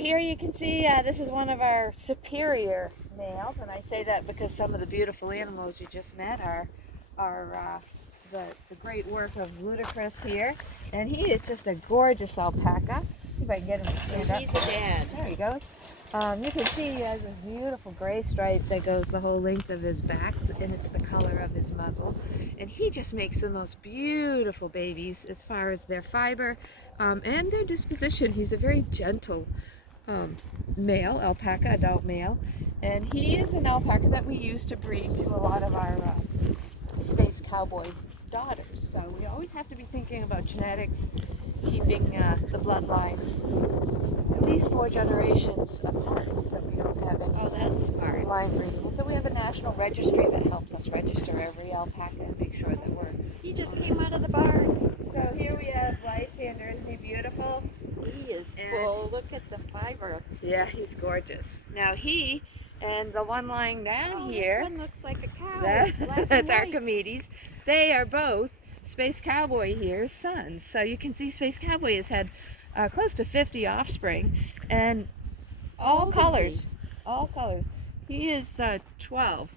here you can see this is one of our superior males, and I say that because some of the beautiful animals you just met are the great work of Ludicrous here, and he is just a gorgeous alpaca. See if I can get him to stand up. He's a dad. There he goes. You can see he has this beautiful gray stripe that goes the whole length of his back, and it's the color of his muzzle. And he just makes the most beautiful babies as far as their fiber and their disposition. He's a very gentle male, alpaca, adult male. And he is an alpaca that we use to breed to a lot of our space cowboy daughters. So we always have to be thinking about genetics, keeping the bloodlines at least 4 generations apart, so we don't have any that's smart. line breeding. And so we have a national registry that helps us register every alpaca and make sure that we're... He just came out of the barn. So here we have Lysander. Isn't he beautiful? He is full. Look at the fiber. Yeah, he's gorgeous. Now he and the one lying down here. This one looks like a cow. That's Archimedes. They are both Space Cowboy here's sons. So you can see Space Cowboy has had close to 50 offspring, and all colors. All colors. He is 12,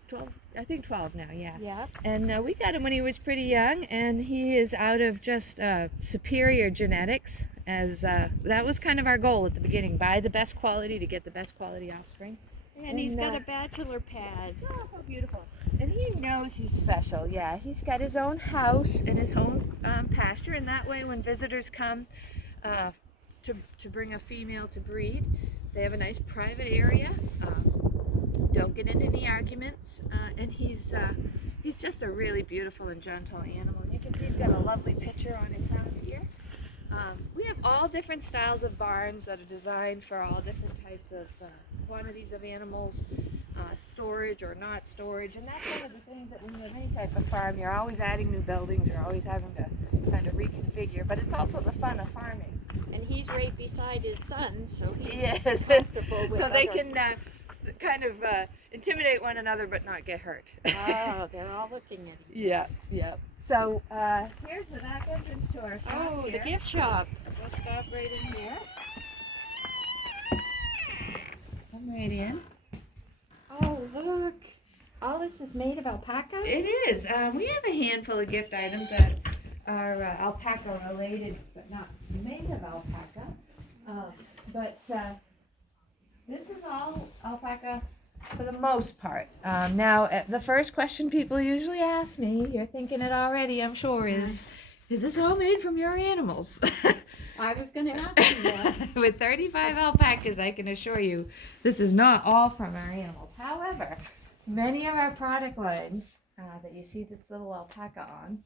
I think 12 now, yeah. Yeah. And we got him when he was pretty young, and he is out of just superior genetics, as that was kind of our goal at the beginning, buy the best quality to get the best quality offspring. And he's got a bachelor pad. Oh, so beautiful. And he knows he's special, yeah. He's got his own house and his own pasture, and that way when visitors come to bring a female to breed, they have a nice private area. Don't get into any arguments, and he's just a really beautiful and gentle animal. You can see he's got a lovely picture on his house here. We have all different styles of barns that are designed for all different types of quantities of animals, storage or not storage, and that's one of the things that when you have any type of farm, you're always adding new buildings, you're always having to kind of reconfigure, but it's also the fun of farming. And he's right beside his son, so he's comfortable with so they can kind of intimidate one another but not get hurt. Oh, they're all looking at each other. Yeah. So here's the back entrance to our shop. Oh, the gift shop. We'll stop right in here. Come right in. Oh, look. All this is made of alpaca? It is. We have a handful of gift items that are alpaca related, but not made of alpaca. But this is all alpaca for the most part. Now, the first question people usually ask me, you're thinking it already, I'm sure, is this all made from your animals? I was going to ask you that. With 35 alpacas, I can assure you, this is not all from our animals. However, many of our product lines that you see this little alpaca on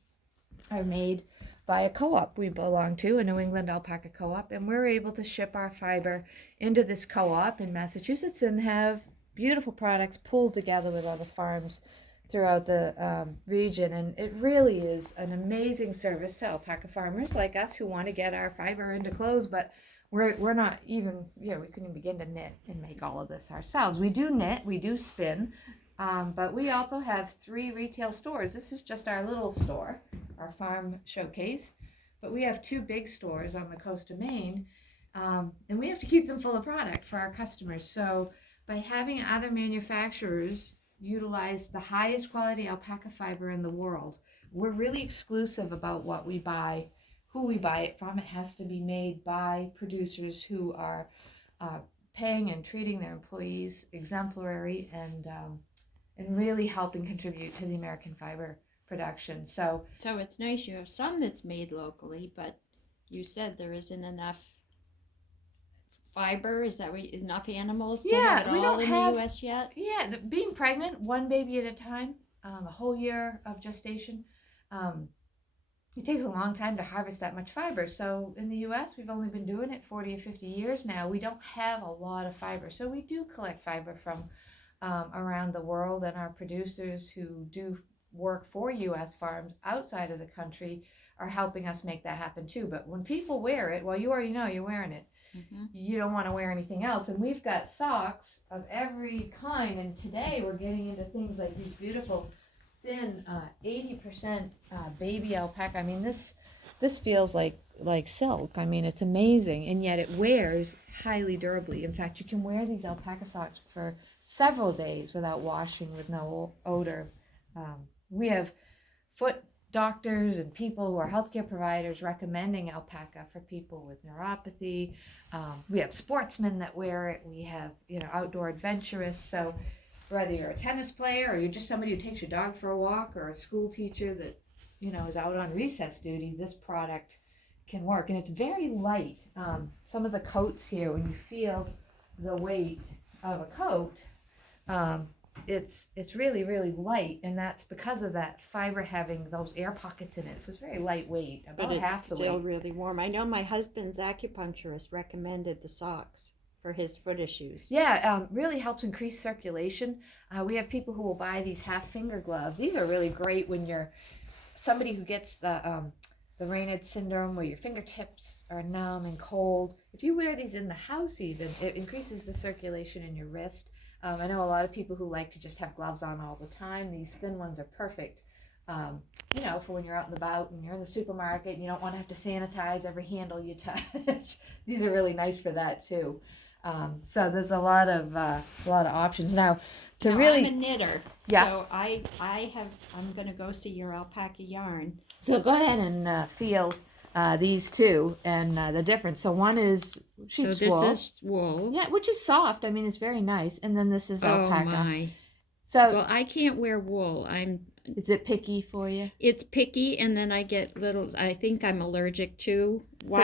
are made by a co-op we belong to, a New England alpaca co-op, and we're able to ship our fiber into this co-op in Massachusetts and have beautiful products pulled together with other farms throughout the region. And it really is an amazing service to alpaca farmers like us who want to get our fiber into clothes, but we're not even, we couldn't even begin to knit and make all of this ourselves. We do knit, we do spin, but we also have 3 retail stores. This is just our little store, our farm showcase, but we have 2 big stores on the coast of Maine, and we have to keep them full of product for our customers. So by having other manufacturers utilize the highest quality alpaca fiber in the world, we're really exclusive about what we buy, who we buy it from. It has to be made by producers who are paying and treating their employees exemplary and really helping contribute to the American fiber production. So it's nice you have some that's made locally, but you said there isn't enough fiber. Is that enough animals to have it all in the U.S. yet? Yeah, being pregnant, 1 baby at a time, a whole year of gestation, it takes a long time to harvest that much fiber. So in the U.S., we've only been doing it 40 or 50 years now. We don't have a lot of fiber. So we do collect fiber from around the world, and our producers who do work for U.S. farms outside of the country are helping us make that happen too. But when people wear it, well, you already know you're wearing it. Mm-hmm. You don't want to wear anything else. And we've got socks of every kind. And today we're getting into things like these beautiful thin 80% baby alpaca. I mean, this feels like like silk. I mean, it's amazing, and yet it wears highly durably. In fact, you can wear these alpaca socks for several days without washing with no odor. We have foot doctors and people who are healthcare providers recommending alpaca for people with neuropathy. We have sportsmen that wear it. We have, outdoor adventurists. So whether you're a tennis player or you're just somebody who takes your dog for a walk or a school teacher that, is out on recess duty, this product can work. And it's very light. Some of the coats here, when you feel the weight of a coat, it's really, really light, and that's because of that fiber having those air pockets in it. So it's very lightweight, about half the weight. But it's still really warm. I know my husband's acupuncturist recommended the socks for his foot issues. Yeah, really helps increase circulation. We have people who will buy these half finger gloves. These are really great when you're somebody who gets the Raynaud syndrome, where your fingertips are numb and cold. If you wear these in the house, even it increases the circulation in your wrist. I know a lot of people who like to just have gloves on all the time. These thin ones are perfect, for when you're out and about and you're in the supermarket and you don't want to have to sanitize every handle you touch. These are really nice for that too. So there's a lot of options now. I'm a knitter, yeah. So I'm going to go see your alpaca yarn. So go ahead and feel these two and the difference. So one is sheep's wool. So this is wool. Yeah, which is soft. I mean, it's very nice. And then this is alpaca. Oh my. So well, I can't wear wool. Is it picky for you? It's picky, and then I get little. I think I'm allergic to. Why?